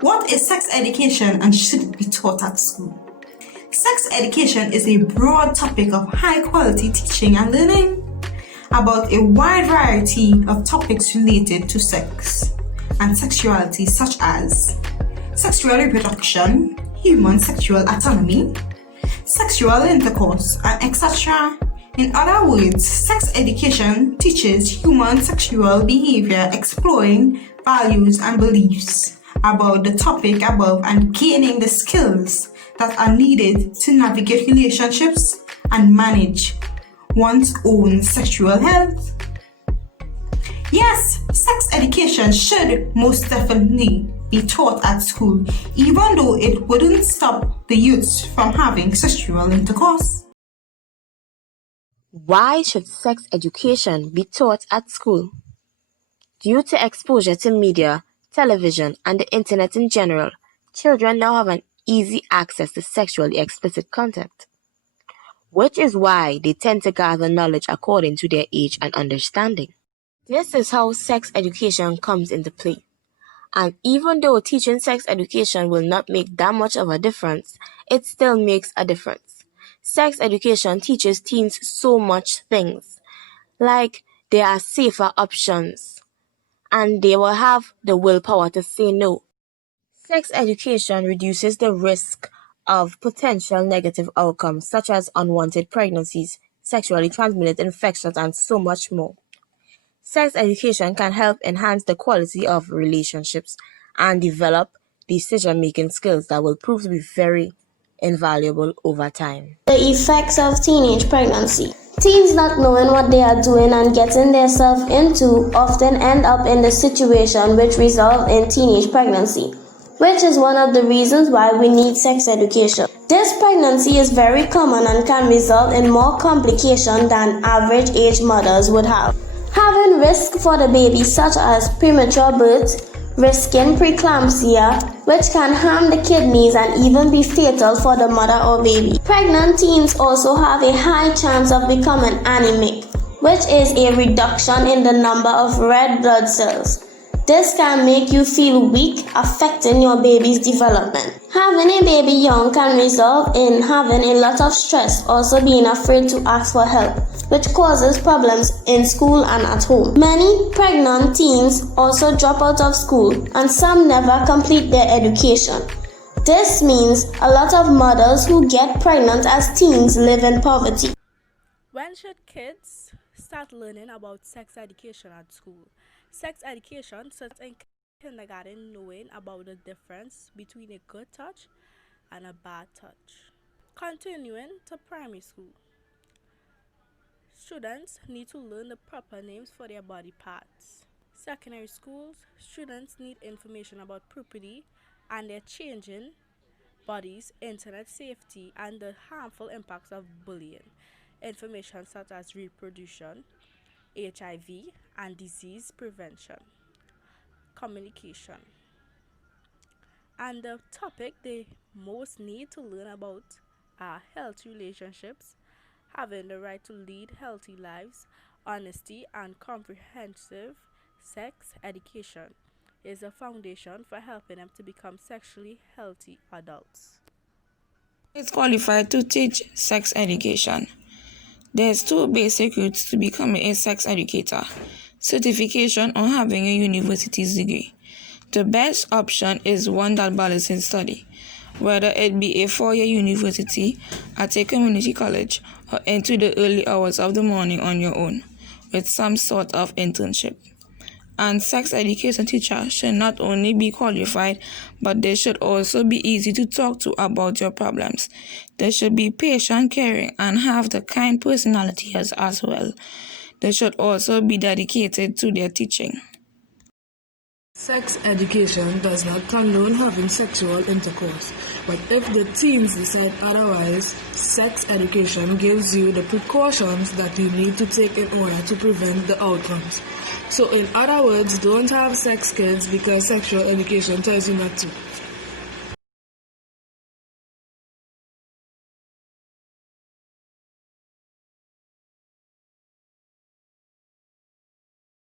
What is sex education and should it be taught at school? Sex education is a broad topic of high-quality teaching and learning about a wide variety of topics related to sex and sexuality, such as sexual reproduction, human sexual autonomy, sexual intercourse, and etc. In other words, sex education teaches human sexual behavior, exploring values and beliefs about the topic above and gaining the skills that are needed to navigate relationships and manage one's own sexual health. Yes, sex education should most definitely be taught at school, even though it wouldn't stop the youths from having sexual intercourse. Why should sex education be taught at school? Due to exposure to media, television, and the internet in general, children now have an easy access to sexually explicit content, which is why they tend to gather knowledge according to their age and understanding. This is how sex education comes into play. And even though teaching sex education will not make that much of a difference, it still makes a difference. Sex education teaches teens so much things, like there are safer options, and they will have the willpower to say no. Sex education reduces the risk of potential negative outcomes such as unwanted pregnancies, sexually transmitted infections, and so much more. Sex education can help enhance the quality of relationships and develop decision-making skills that will prove to be very invaluable over time. The effects of teenage pregnancy. Teens not knowing what they are doing and getting themselves into often end up in the situation which result in teenage pregnancy, which is one of the reasons why we need sex education. This pregnancy is very common and can result in more complications than average age mothers would have. Having risk for the baby such as premature birth, risking preeclampsia, which can harm the kidneys and even be fatal for the mother or baby. Pregnant teens also have a high chance of becoming anemic, which is a reduction in the number of red blood cells. This can make you feel weak, affecting your baby's development. Having a baby young can result in having a lot of stress, also being afraid to ask for help, which causes problems in school and at home. Many pregnant teens also drop out of school, and some never complete their education. This means a lot of mothers who get pregnant as teens live in poverty. When should kids start learning about sex education at school? Sex education starts in kindergarten, knowing about the difference between a good touch and a bad touch. Continuing to primary school. Students need to learn the proper names for their body parts. Secondary schools, students need information about puberty and their changing bodies, internet safety, and the harmful impacts of bullying. Information such as reproduction, HIV, and disease prevention. Communication. And the topic they most need to learn about are healthy relationships, having the right to lead healthy lives, honesty, and comprehensive sex education is a foundation for helping them to become sexually healthy adults. It's qualified to teach sex education. There's two basic routes to becoming a sex educator: certification or having a university's degree. The best option is one that balances study, whether it be a 4-year university, at a community college, or into the early hours of the morning on your own, with some sort of internship. And sex education teachers should not only be qualified, but they should also be easy to talk to about your problems. They should be patient, caring, and have the kind personality as well. They should also be dedicated to their teaching. Sex education does not condone having sexual intercourse, but if the teens decide otherwise, sex education gives you the precautions that you need to take in order to prevent the outcomes. So in other words, don't have sex kids because sexual education tells you not to.